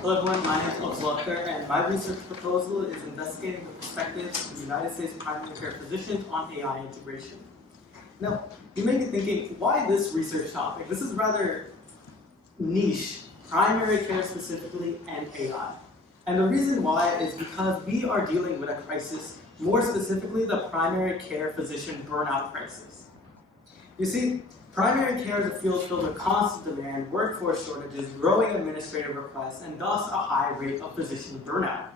Hello everyone, my name is Abzulkar and my research proposal is investigating the perspectives of the United States primary care physicians on AI integration. Now, you may be thinking, why this research topic? This is rather niche, primary care specifically and AI. And the reason why is because we are dealing with a crisis, more specifically the primary care physician burnout crisis. You see, primary care is a field filled with constant demand, workforce shortages, growing administrative requests, and thus a high rate of physician burnout.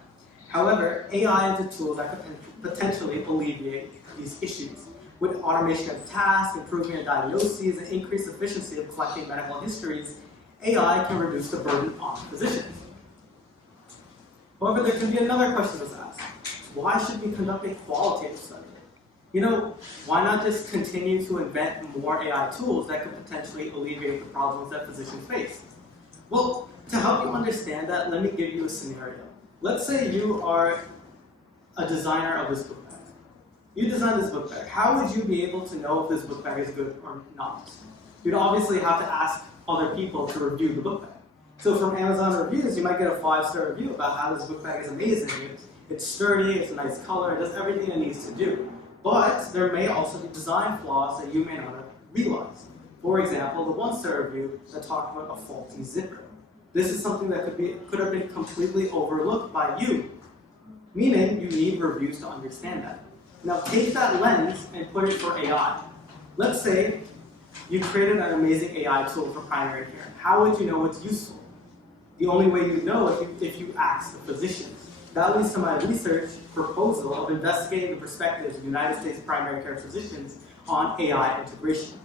However, AI is a tool that could potentially alleviate these issues. With automation of tasks, improvement of diagnoses, and increased efficiency of collecting medical histories, AI can reduce the burden on physicians. However, there can be another question that's asked. Why should we conduct a qualitative study? Why not just continue to invent more AI tools that could potentially alleviate the problems that physicians face? Well, to help you understand that, let me give you a scenario. Let's say you are a designer of this book bag. You designed this book bag. How would you be able to know if this book bag is good or not? You'd obviously have to ask other people to review the book bag. So from Amazon reviews, you might get a 5-star review about how this book bag is amazing. It's sturdy, it's a nice color, it does everything it needs to do. But there may also be design flaws that you may not have realized. For example, the 1-star review that talked about a faulty zipper. This is something that could have been completely overlooked by you, meaning you need reviews to understand that. Now take that lens and put it for AI. Let's say you created an amazing AI tool for primary care. How would you know it's useful? The only way you'd know is if you ask the physicians. That leads to my research proposal of investigating the perspectives of United States primary care physicians on AI integration.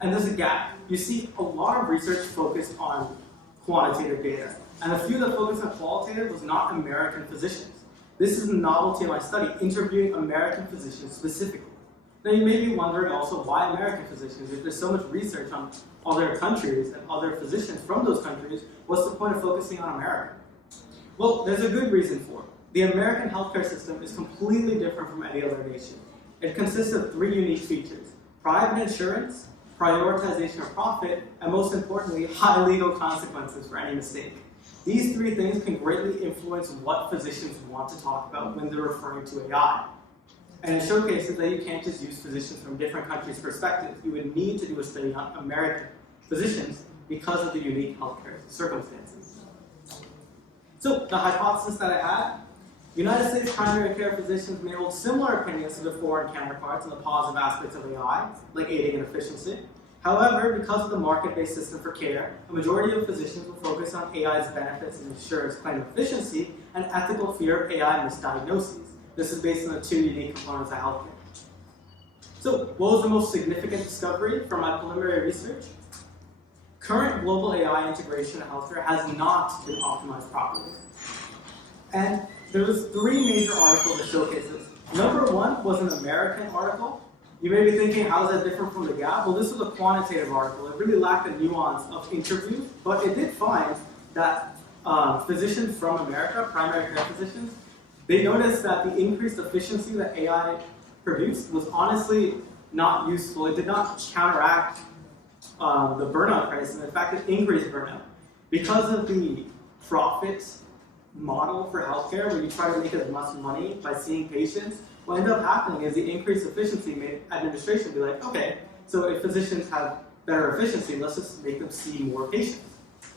And there's a gap. You see, a lot of research focused on quantitative data, and the few that focused on qualitative was not American physicians. This is the novelty of my study, interviewing American physicians specifically. Now you may be wondering also, why American physicians? If there's so much research on other countries and other physicians from those countries, what's the point of focusing on America? Well, there's a good reason for it. The American healthcare system is completely different from any other nation. It consists of 3 unique features: private insurance, prioritization of profit, and most importantly, high legal consequences for any mistake. These 3 things can greatly influence what physicians want to talk about when they're referring to AI. And it showcases that you can't just use physicians from different countries' perspectives. You would need to do a study on American physicians because of the unique healthcare circumstances. So the hypothesis that I had, United States primary care physicians may hold similar opinions to their foreign counterparts on the positive aspects of AI, like aiding in efficiency. However, because of the market-based system for care, a majority of physicians will focus on AI's benefits and ensure its claim efficiency and ethical fear of AI misdiagnoses. This is based on the 2 unique components of healthcare. So, what was the most significant discovery from my preliminary research? Current global AI integration in healthcare has not been optimized properly. And there was 3 major articles that showcase this. Number 1 was an American article. You may be thinking, how is that different from the GAP? Well, this was a quantitative article. It really lacked the nuance of interviews, but it did find that physicians from America, primary care physicians, they noticed that the increased efficiency that AI produced was honestly not useful. It did not counteract the burnout crisis, and in fact, it increased burnout. Because of the profit model for healthcare, where you try to make as much money by seeing patients, what ended up happening is the increased efficiency made administration be like, okay, so if physicians have better efficiency, let's just make them see more patients.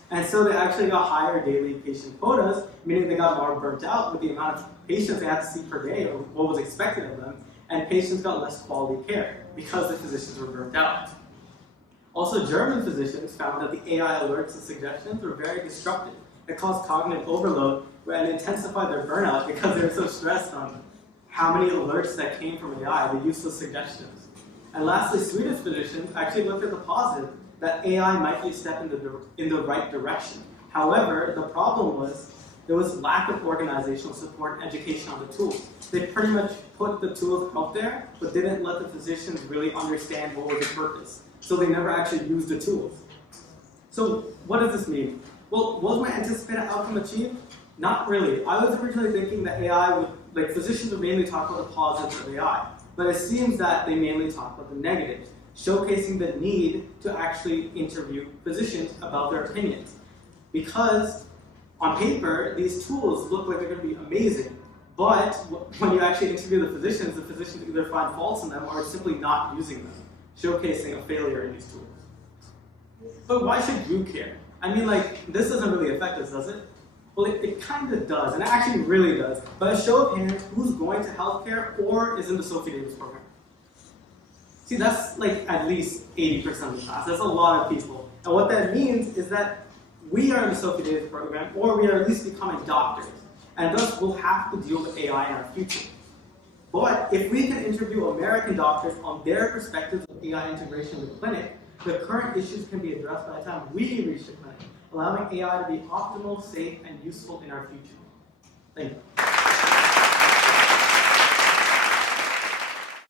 And so they actually got higher daily patient quotas, meaning they got more burnt out with the amount of patients they had to see per day, or what was expected of them, and patients got less quality care because the physicians were burnt out. Also, German physicians found that the AI alerts and suggestions were very disruptive. It caused cognitive overload and intensified their burnout because they were so stressed on how many alerts that came from AI, the useless suggestions. And lastly, Swedish physicians actually looked at the positive, that AI might be a step in the right direction. However, the problem was there was lack of organizational support and education on the tools. They pretty much put the tools out there, but didn't let the physicians really understand what was the purpose. So they never actually used the tools. So what does this mean? Well, was my anticipated outcome achieved? Not really. I was originally thinking that AI would, physicians would mainly talk about the positives of AI, but it seems that they mainly talk about the negatives, showcasing the need to actually interview physicians about their opinions. Because on paper, these tools look like they're going to be amazing, but when you actually interview the physicians either find faults in them or simply not using them, showcasing a failure in these tools. But why should you care? I mean, like, this doesn't really affect us, does it? Well, it kind of does, and it actually really does. But a show of hands, who's going to healthcare or is in the Sophie Davis program? See, that's like at least 80% of the class. That's a lot of people. And what that means is that we are in the Sophie Davis program, or we are at least becoming doctors. And thus, we'll have to deal with AI in our future. But if we can interview American doctors on their perspectives of AI integration in the clinic, the current issues can be addressed by the time we reach the clinic, allowing AI to be optimal, safe, and useful in our future. Thank you.